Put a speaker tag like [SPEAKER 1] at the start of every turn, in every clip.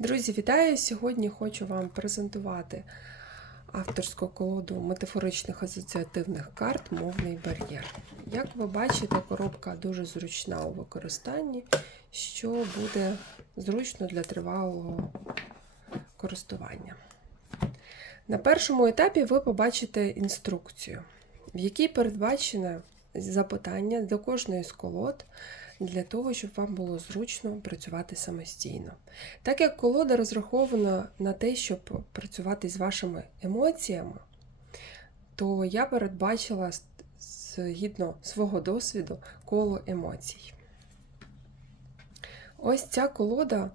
[SPEAKER 1] Друзі, вітаю! Сьогодні хочу вам презентувати авторську колоду метафоричних асоціативних карт Мовний бар'єр. Як ви бачите, коробка дуже зручна у використанні, що буде зручно для тривалого користування. На першому етапі ви побачите інструкцію, в якій передбачене запитання до кожної з колод для того, щоб вам було зручно працювати самостійно. Так як колода розрахована на те, щоб працювати з вашими емоціями, то я передбачила згідно свого досвіду коло емоцій. Ось ця колода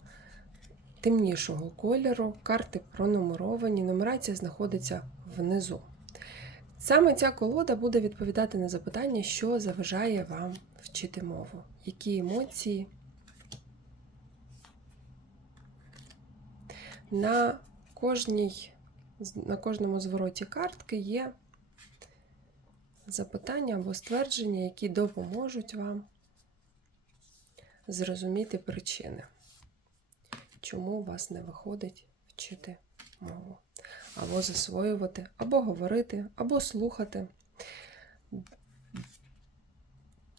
[SPEAKER 1] темнішого кольору, карти пронумеровані, нумерація знаходиться внизу. Саме ця колода буде відповідати на запитання, що заважає вам вчити мову, які емоції. На, кожній, на кожному звороті картки є запитання або ствердження, які допоможуть вам зрозуміти причини, чому у вас не виходить вчити мову або засвоювати, або говорити, або слухати.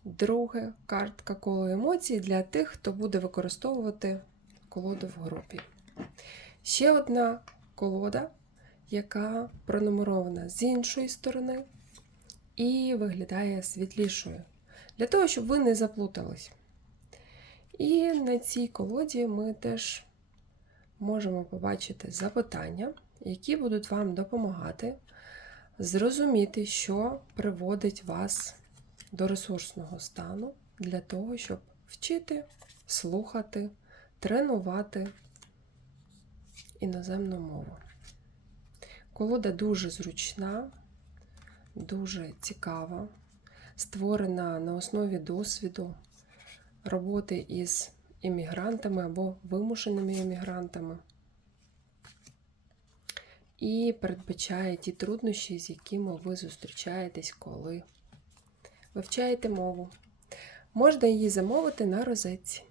[SPEAKER 1] Друге картка коло емоцій для тих, хто буде використовувати колоду в групі. Ще одна колода, яка пронумерована з іншої сторони і виглядає світлішою. Для того, щоб ви не заплутались. І на цій колоді ми теж можемо побачити запитання, які будуть вам допомагати зрозуміти, що приводить вас до ресурсного стану для того, щоб вчити, слухати, тренувати іноземну мову. Колода дуже зручна, дуже цікава, створена на основі досвіду роботи із іммігрантами або вимушеними іммігрантами. І передбачає ті труднощі, з якими ви зустрічаєтесь, коли вивчаєте мову. Можна її замовити на розетці.